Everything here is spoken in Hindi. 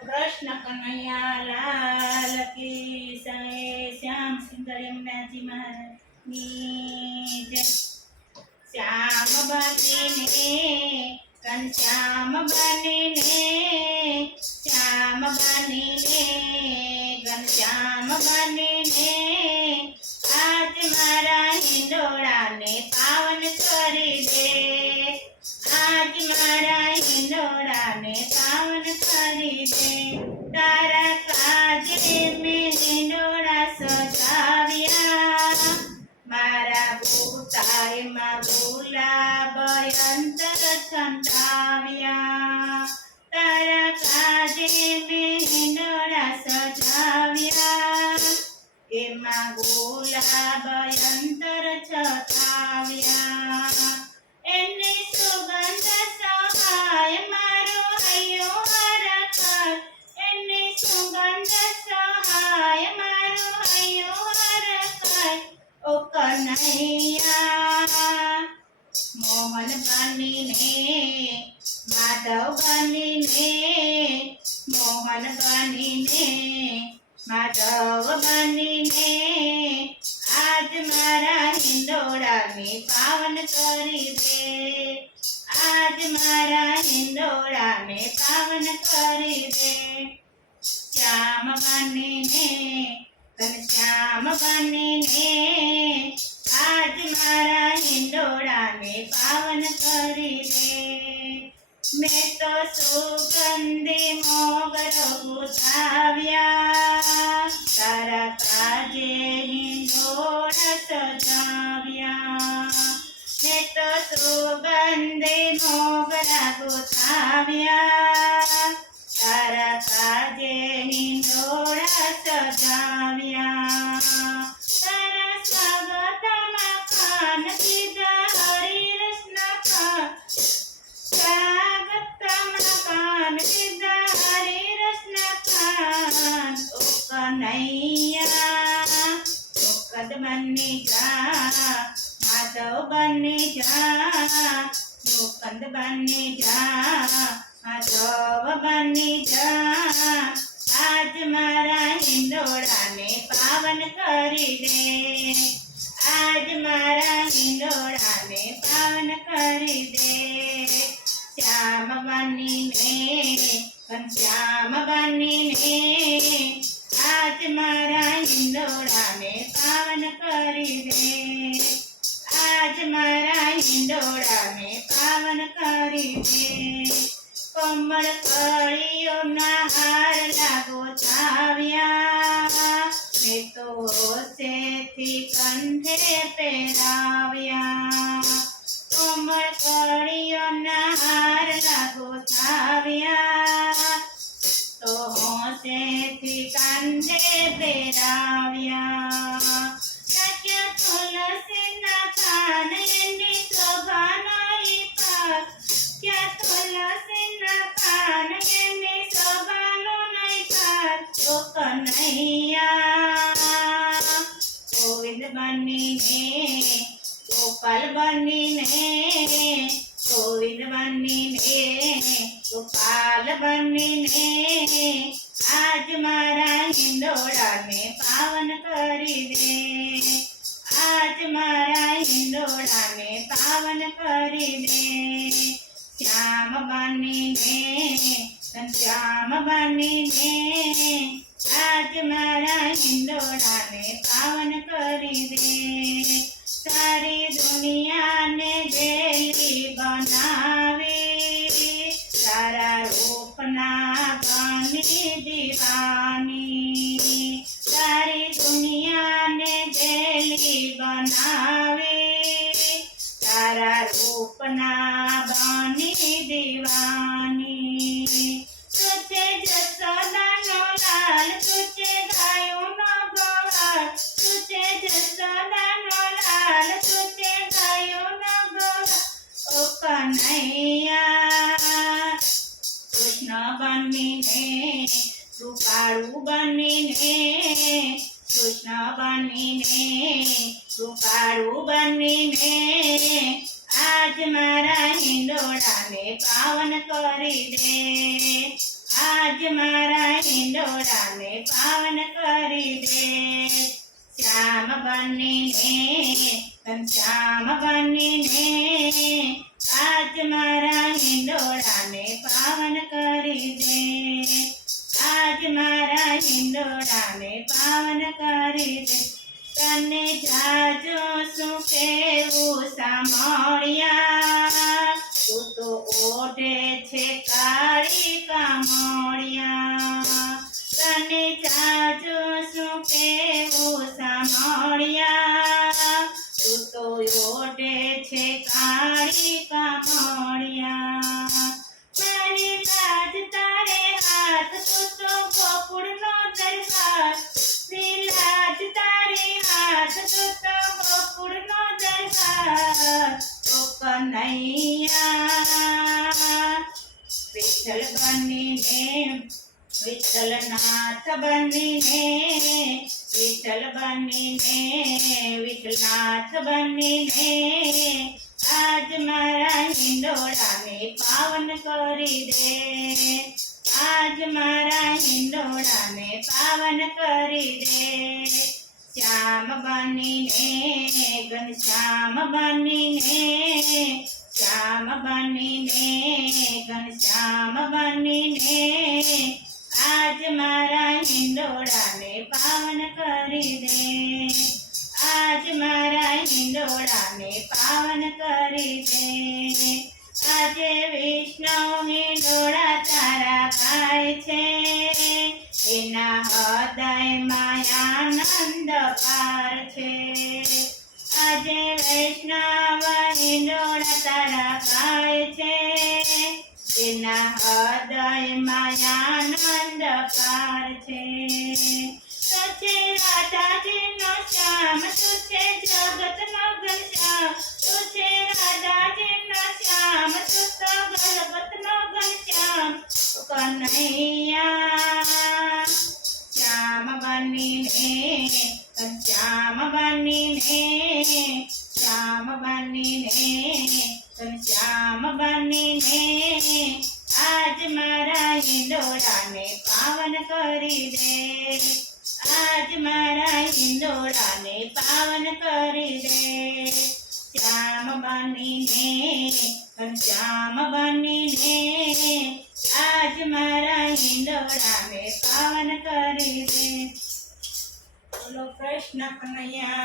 કૃષ્ણ કનૈયા લાલ કી જય શ્યામ સુંદર યમુનાજી મહારાજની જય શ્યામ બનીને ઘનશ્યામ બનીને શ્યામ રીતે તારા કાજને મેને ડોળા સજાવ્યા મારા ભૂતાયમાં ગુલાબ અંતર છંટાવ્યા. नैया। मोहन बनिने, माधव बनी ने मोहन बनी ने माधव बनी ने आज मारा हिंदोड़ा में पावन करी दे आज मारा हिंदोड़ा में पावन करी दे श्याम बनिने श्याम बनी ने આજ મારા હિંડોળાને પાવન કરી દે મેં તો સુગંધી મોગરો ઉઠાવ્યા તારા કાજે હિંડોળા સજાવ્યા મેં તો સુગંધી મોગરા ગોઠાવ્યા તારા કાજે ખાન દીધા હરિરસના ખાન ઓ કનૈયા મુકદ બની જા માધવ બની જા મુકંદ બની જા માધવ બની જા આજ મારા હિંડોળાને પાવન કરી દે ઘનશ્યામ બનીને આજ મારા હિંડોળાને પાવન કરી દે આજ મારા હિંડોળાને પાવન કરી દે કમળ કળીઓના હાર લાગો ચાવ્યા મેં તો સેથી કંઠે પહેરાવ્યા કમળ કળીઓના હાર લાગો ચાવ્યા कंधे पे राव्या तक्य तुलसीना तो पानयनि शोभानोयिता क्या तुलसीना पानयनि शोभानो नयिता ओ कन्हैया, गोविंद बनिने गोपाल बनिने गोविंद बनिने गोपाल बनिने आज मारा હિંડોળાને પાવન કરી દે આજ મારા હિંડોળાને પાવન કરી દે શ્યામ બનીને ઘનશ્યામ બનીને, આજ મારા હિંડોળાને પાવન કરી દે સારી દુનિયાને જેલી બનાવે તારા રૂપના બની દીવાની દીવાની તુજે જસોદાનો લાલ તુજે ગાયોનો ગોવાળ તુજે જસોદાનો લાલ તુજે ગાયોનો ગોવાળ ઓ કનૈયા કૃષ્ણ બનીને રૂપાળું બનીને કૃષ્ણ બનીને રૂપાળું બનીને આજ મારા હિંડોળાને પાવન કરી દે. આજ મારા હિંડોળાને પાવન કરી દે. શ્યામ બનીને શ્યામ બનીને, આજ મારા હિંડોળાને પાવન કરી દે. ઓઢે છે કાળી કામળિયા તને જાજો શું કેવું સાંભળ્યા તું તો ઓઢે છે કાળી કામળિયા મારી લાજ તારે હાથ તું તો ગોકુળનો દરબાર શ્રી લાજ તારી હાથ તું તો ગોકુળનો દરબાર ઓ કનૈયા विठल बनिने विठलनाथ बनिने विठल नाथ विठलनाथ बनिने आज मारा हिंडोड़ा में पावन करी दे आज मारा हिंडोड़ा में पावन करी दे श्याम बनिने घनश्याम बनिने श्याम बनिने રામ બનીને એના હૃદયમાં આનંદ પાર છે. તુછે રાધાજીનો શ્યામ તુછે જગતનો ઘનશ્યામ તુછે રાધાજીનો શ્યામ તું તો બનીને આજ મારા હિંડોળાને પાવન કરી દે. આજ મારા હિંડોળાને પાવન કરી દે. શ્યામ બનીને શ્યામ બનીને આજ મારા હિંડોળાને પાવન કરી દે. બોલો કૃષ્ણ કનૈયા.